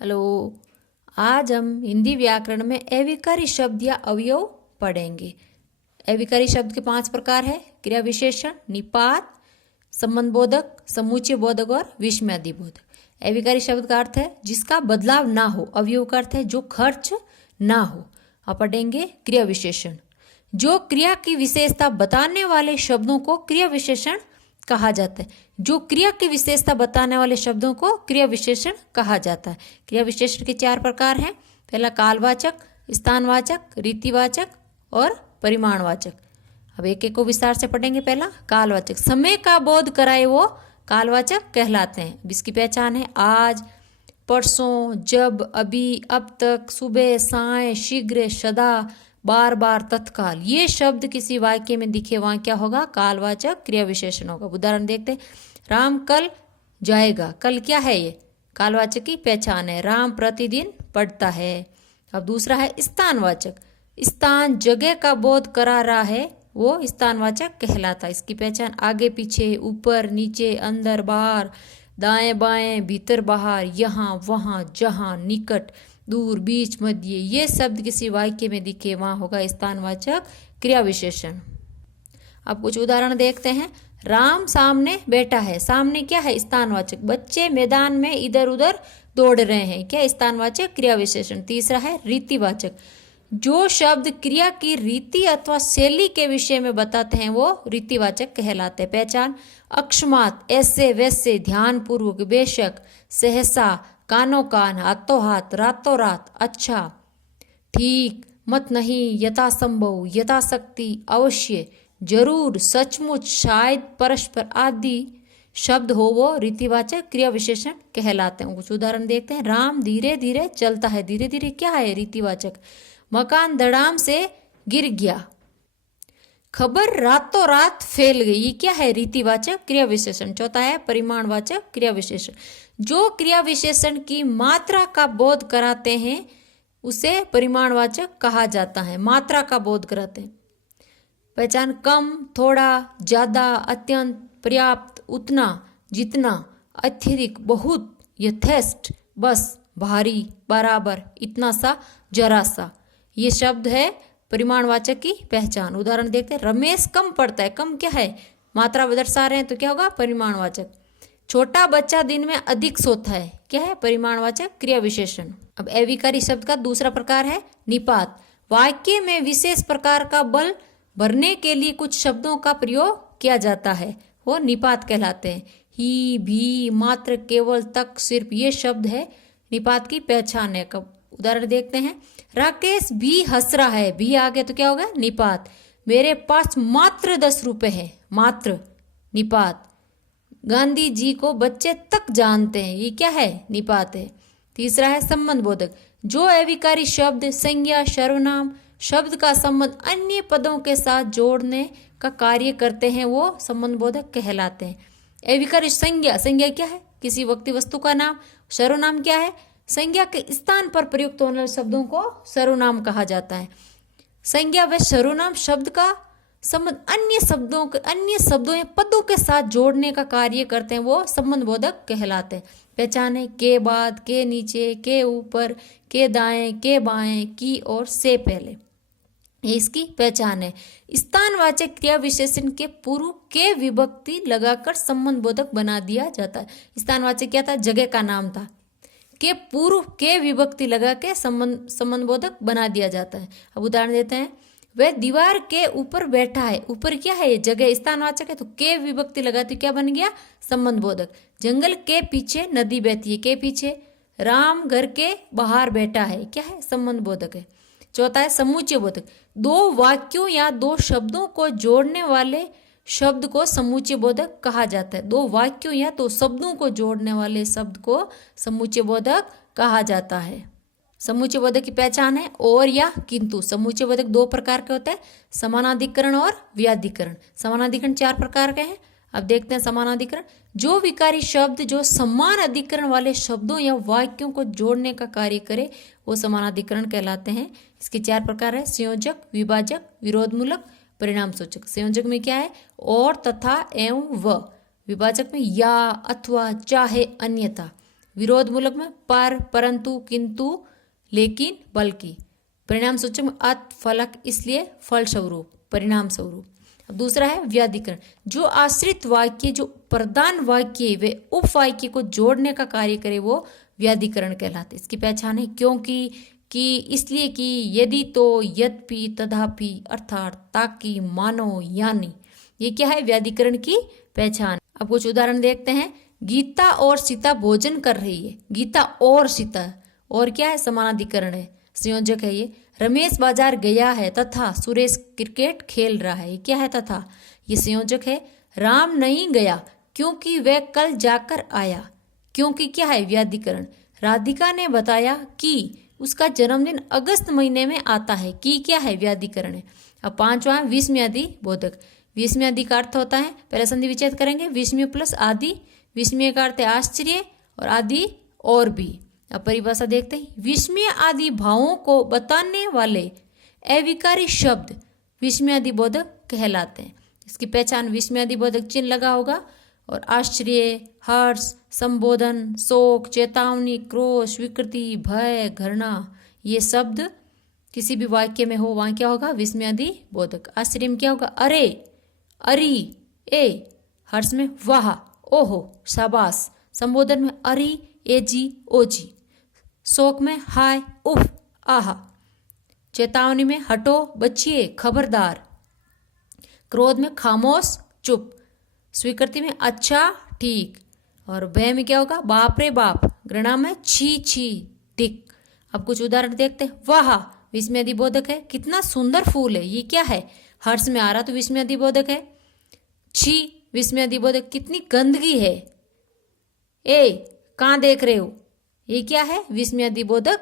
Hello. आज हम हिंदी व्याकरण में अविकारी शब्द या अवयव पढ़ेंगे। अविकारी शब्द के 5 प्रकार है: क्रिया विशेषण, निपात, संबंध बोधक, समुच्चय बोधक और विस्मयादि बोधक। अविकारी शब्द का अर्थ है जिसका बदलाव ना हो। अवयव का अर्थ है जो खर्च ना हो। अब पढ़ेंगे क्रिया विशेषण। जो क्रिया की विशेषता बताने वाले शब्दों को क्रिया विशेषण कहा जाता है। जो क्रिया की विशेषता बताने वाले शब्दों को क्रिया विशेषण कहा जाता है। क्रिया विशेषण के 4 प्रकार हैं। पहला कालवाचक, स्थानवाचक, रीतिवाचक और परिमाणवाचक। अब एक एक को विस्तार से पढ़ेंगे। पहला कालवाचक, समय का बोध कराए वो कालवाचक कहलाते हैं। अब इसकी पहचान है: आज, परसों, जब, अभी, अब तक, सुबह, साय, शीघ्र, सदा, बार बार, तत्काल। ये शब्द किसी वाक्य में दिखे वहां क्या होगा? कालवाचक क्रिया विशेषण होगा। उदाहरण देखते हैं। राम कल जाएगा। कल क्या है? ये कालवाचक की पहचान है। राम प्रतिदिन पढ़ता है। अब दूसरा है स्थानवाचक। स्थान, जगह का बोध करा रहा है वो स्थानवाचक कहलाता है। इसकी पहचान: आगे पीछे, ऊपर नीचे, अंदर बाहर, दाएं बाएं, भीतर बाहर, यहाँ वहाँ, जहाँ, निकट, दूर, बीच, मध्य। ये शब्द किसी वाक्य में दिखे वहां होगा स्थानवाचक क्रिया विशेषण। अब कुछ उदाहरण देखते हैं। राम सामने बैठा है। सामने क्या है? स्थानवाचक। बच्चे मैदान में इधर उधर दौड़ रहे हैं। क्या? स्थानवाचक क्रिया विशेषण। तीसरा है रीतिवाचक। जो शब्द क्रिया की रीति अथवा शैली के विषय में बताते हैं वो रीतिवाचक कहलाते हैं। पहचान: अकस्मात, ऐसे वैसे, ध्यान पूर्वक, बेशक, सहसा, कानो कान, हाथों हाथ, रातों रात, अच्छा, ठीक, मत नहीं, यथासंभव, यथाशक्ति, अवश्य, जरूर, सचमुच, शायद, परस्पर आदि शब्द हो वो रीतिवाचक क्रिया विशेषण कहलाते हैं। कुछ उदाहरण देखते हैं। राम धीरे धीरे चलता है। धीरे धीरे क्या है? रीतिवाचक। मकान धड़ाम से गिर गया। खबर रातों रात फैल गई। ये क्या है? रीतिवाचक क्रिया विशेषण। चौथा है परिमाणवाचक क्रिया विशेषण। जो क्रिया विशेषण की मात्रा का बोध कराते हैं उसे परिमाणवाचक कहा जाता है। मात्रा का बोध कराते हैं। पहचान: कम, थोड़ा, ज्यादा, अत्यंत, पर्याप्त, उतना, जितना, अत्यधिक, बहुत, यथेष्ट, बस, भारी, बराबर, इतना सा, जरा सा। ये शब्द है परिमाणवाचक की पहचान। उदाहरण देखते हैं। रमेश कम पढ़ता है। कम क्या है? मात्रा दर्शा रहे हैं तो क्या होगा? परिमाणवाचक। छोटा बच्चा दिन में अधिक सोता है। क्या है? परिमाणवाचक क्रिया विशेषण। अब अविकारी शब्द का दूसरा प्रकार है निपात। वाक्य में विशेष प्रकार का बल भरने के लिए कुछ शब्दों का प्रयोग किया जाता है वो निपात कहलाते हैं। ही, भी, मात्र, केवल, तक, सिर्फ, ये शब्द है निपात की पहचान है। कब? उदाहरण देखते हैं। राकेश भी हंस रहा है। भी आगे तो क्या होगा? निपात। मेरे पास मात्र 10 रुपए है। मात्र, निपात। गांधी जी को बच्चे तक जानते हैं। ये क्या है? निपात है। तीसरा है संबंध बोधक। जो अविकारी शब्द, संज्ञा, सर्वनाम शब्द का संबंध अन्य पदों के साथ जोड़ने का कार्य करते हैं वो संबंध बोधक कहलाते हैं। अविकारी संज्ञा, संज्ञा क्या है? किसी व्यक्ति वस्तु का नाम। सर्वनाम क्या है? संज्ञा के स्थान पर प्रयुक्त होने वाले शब्दों को सर्वनाम कहा जाता है। संज्ञा व सर्वनाम शब्द का संबंध अन्य शब्दों या पदों के साथ जोड़ने का कार्य करते हैं वो संबंध बोधक कहलाते हैं। पहचान है: के बाद, के नीचे, के ऊपर, के दाएं, के बाएं, की और से पहले। ये इसकी पहचान है। स्थानवाचक क्रिया विशेषण के पूर्व के विभक्ति लगाकर संबंध बोधक बना दिया जाता है। स्थानवाचक क्या था? जगह का नाम था। के पूर्व के विभक्ति लगा के संबंध बोधक बना दिया जाता है। अब उदाहरण देते हैं। वह दीवार के ऊपर बैठा है। ऊपर क्या है? ये जगह। स्थानवाचक है तो के विभक्ति लगाती क्या बन गया? संबंध बोधक। जंगल के पीछे नदी बहती है। के पीछे। राम घर के बाहर बैठा है। क्या है? संबंध बोधक है। चौथा है समुच्चय बोधक। 2 वाक्यों या 2 शब्दों को जोड़ने वाले शब्द को समुच्चय बोधक कहा जाता है। 2 वाक्यों या 2 शब्दों को जोड़ने वाले शब्द को समुच्चय बोधक कहा जाता है। समुच्चय बोधक की पहचान है और या किंतु। समुच्चय बोधक 2 प्रकार के होते हैं: समानाधिकरण और व्याधिकरण। समानाधिकरण 4 प्रकार के हैं। अब देखते हैं समानाधिकरण। जो विकारी शब्द जो समान अधिकरण वाले शब्दों या वाक्यों को जोड़ने का कार्य करे वो समानाधिकरण कहलाते हैं। इसके 4 प्रकार है: संयोजक, विभाजक, विरोधमूलक, परिणाम सूचक। संयोजक में क्या है? और, तथा, एवं, व। विभाजक में या, अथवा, चाहे, अन्यथा। विरोध मूलक में पर, परंतु, किंतु, लेकिन, बल्कि। परिणाम सूचक में अत, फलक, इसलिए, फलस्वरूप, परिणाम स्वरूप। अब दूसरा है व्याधिकरण। जो आश्रित वाक्य, जो प्रधान वाक्य वे उपवाक्य को जोड़ने का कार्य करे वो व्याधिकरण कहलाते। इसकी पहचान है क्योंकि, कि, इसलिए कि, यदि, तो, यद्यपि, तथापि, अर्थात, ताकि, मानो, यानी। ये क्या है? व्याधिकरण की पहचान। अब कुछ उदाहरण देखते हैं। गीता और सीता भोजन कर रही है। गीता और सीता, और क्या है? समानाधिकरण है, संयोजक है ये। रमेश बाजार गया है तथा सुरेश क्रिकेट खेल रहा है। ये क्या है? तथा, ये संयोजक है। राम नहीं गया क्योंकि वह कल जाकर आया। क्योंकि क्या है? व्याधिकरण। राधिका ने बताया कि उसका जन्मदिन अगस्त महीने में आता है। कि क्या है? व्याधिकरण है। अब पांचवा है विस्मयादि बोधक। विस्मयादि का अर्थ होता है, पहले संधि विच्छेद करेंगे, विस्मय प्लस आदि। विस्मय का अर्थ है आश्चर्य, और आदि और भी। अब परिभाषा देखते हैं। विस्मय आदि भावों को बताने वाले अविकारी शब्द विस्मयादि बोधक कहलाते हैं। इसकी पहचान विस्मयादि बोधक चिन्ह लगा होगा, और आश्चर्य, हर्ष, संबोधन, शोक, चेतावनी, क्रोध, स्वीकृति, भय, घृणा, ये शब्द किसी भी वाक्य में हो वहां क्या होगा? विस्मयादि बोधक। आश्चर्य में क्या होगा? अरे, अरी, ए। हर्ष में वाह, ओहो, शाबाश। संबोधन में अरी, ए जी, ओ जी। शोक में हाय, उफ, आहा। चेतावनी में हटो, बचिए, खबरदार। क्रोध में खामोश, चुप। स्वीकृति में अच्छा, ठीक। और भय में क्या होगा? बाप रे बाप। घृणा में छी छी, दिक। अब कुछ उदाहरण देखते हैं। वाह, विस्मयादि बोधक है। कितना सुंदर फूल है। ये क्या है? हर्ष में आ रहा तो विस्मयादि बोधक है। छी, विस्मयादि बोधक। कितनी गंदगी है। ए, कहां देख रहे हो? ये क्या है? विस्मयादि बोधक